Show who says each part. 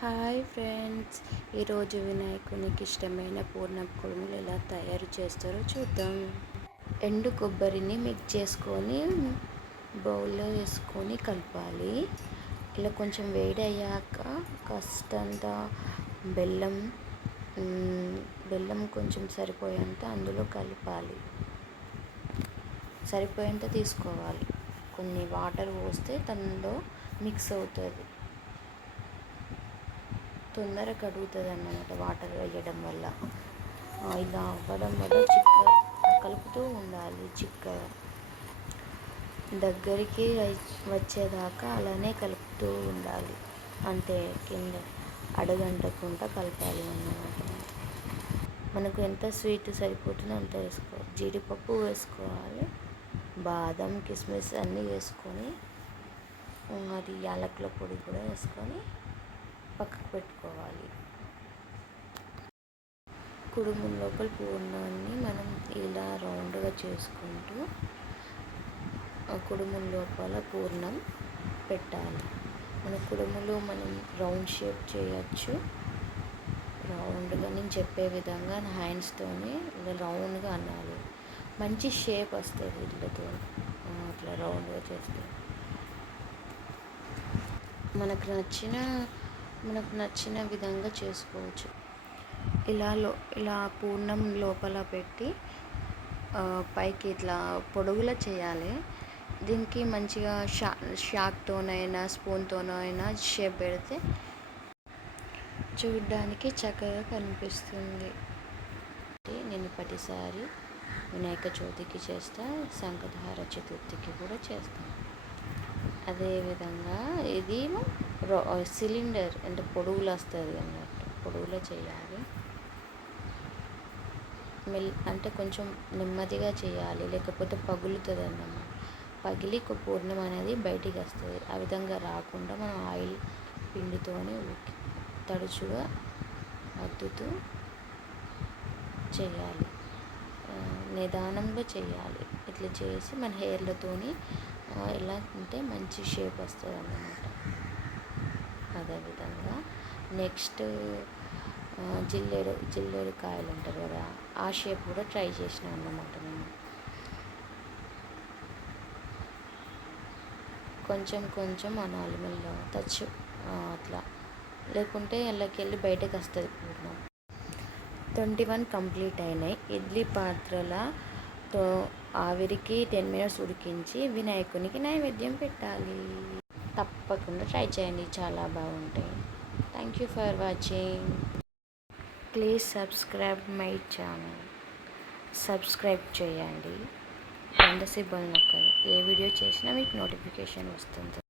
Speaker 1: Hi friends. ఈరోజు వినాయకునికి ఇష్టమైన పూర్ణ కుడుములు ఎలా తయారు చేస్తారో చూద్దాం. ఎండు కొబ్బరిని మిక్స్ చేసుకొని బౌల్లో వేసుకొని కలపాలి. ఇలా కొంచెం వేడి అయ్యాక కాస్తంత బెల్లం బెల్లం కొంచెం సరిపోయేంత అందులో కలపాలి. సరిపోయేంత తీసుకోవాలి. కొన్ని వాటర్ పోస్తే తనలో మిక్స్ అవుతుంది. తొందరగా కడుగుతుంది అన్నమాట వాటర్ వేయడం వల్ల. ఇలా అవ్వడం వల్ల చిక్క కలుపుతూ ఉండాలి చిక్క. దగ్గరికి వచ్చేదాకా అలానే కలుపుతూ ఉండాలి. అంటే కింద అడగంటకుండా కలపాలి అన్నమాట. మనకు ఎంత స్వీట్ సరిపోతుందో అంత వేసుకోవాలి జీడిపప్పు వేసుకోవాలి బాదం కిస్మిస్ అన్నీ వేసుకొని అది యాలకుల పొడి కూడా వేసుకొని పక్కకు పెట్టు కుడుము లోపల పూర్ణాన్ని మనం ఇలా రౌండ్గా చేసుకుంటూ కుడుము లోపల పూర్ణం పెట్టాలి. మన కుడుములు మనం రౌండ్ షేప్ చేయొచ్చు. రౌండ్గా నేను చెప్పే విధంగా హ్యాండ్స్తోనే ఇలా రౌండ్గా అనాలి. మంచి షేప్ వస్తుంది వీళ్ళతో అట్లా రౌండ్గా చేస్తే. మనకు నచ్చిన మనకు నచ్చిన విధంగా చేసుకోవచ్చు. ఇలా లో ఇలా పూర్ణం లోపల పెట్టి పైకి ఇట్లా పొడుగులా చేయాలి. దీనికి మంచిగా షా షాక్తోనైనా స్పూన్తోనైనా షేప్ పెడితే చూడ్డానికి చక్కగా కనిపిస్తుంది. నేను ఇప్పటిసారి వినాయక చవితికి చేస్తా సంకటహార చతుర్థికి కూడా చేస్తాను అదేవిధంగా ఇది సిలిండర్ అంటే పొడుగులు వస్తుంది అన్నట్టు పొడుగులో చేయాలి. మెల్ అంటే కొంచెం నెమ్మదిగా చేయాలి లేకపోతే పగులుతుంది అన్నమాట పగిలి పూర్ణం అనేది బయటికి వస్తుంది. ఆ విధంగా రాకుండా మనం ఆయిల్ పిండితోనే తరచుగా అద్దుతూ చేయాలి. నిదానంగా చేయాలి. ఇట్లా చేసి మన హెయిర్లతోని ఎలా ఉంటే మంచి షేప్ వస్తుంది అన్నమాట అదేవిధంగా నెక్స్ట్ జిల్లేడు జిల్లేడు కాయలు అంటారు కదా ఆ షేప్ కూడా ట్రై చేసిన అన్నమాట నేను. కొంచెం కొంచెం ఆ మెల్ల టచ్ అట్లా. లేకుంటే వెళ్ళి బయటకు వస్తుంది పూర్ణం. ట్వంటీ వన్ కంప్లీట్ అయినాయి. ఇడ్లీ పాత్రలతో ఆవిరికి టెన్ మినిట్స్ ఉడికించి వినాయకునికి నైవేద్యం పెట్టాలి. తప్పకుండా ట్రై చేయండి చాలా బాగుంటాయి. Thank you for watching please subscribe my channel. Subscribe చేయండి. గంట సిబ్బల్ నొక్కండి ఏ వీడియో చేసినా మీకు నోటిఫికేషన్ వస్తుంది.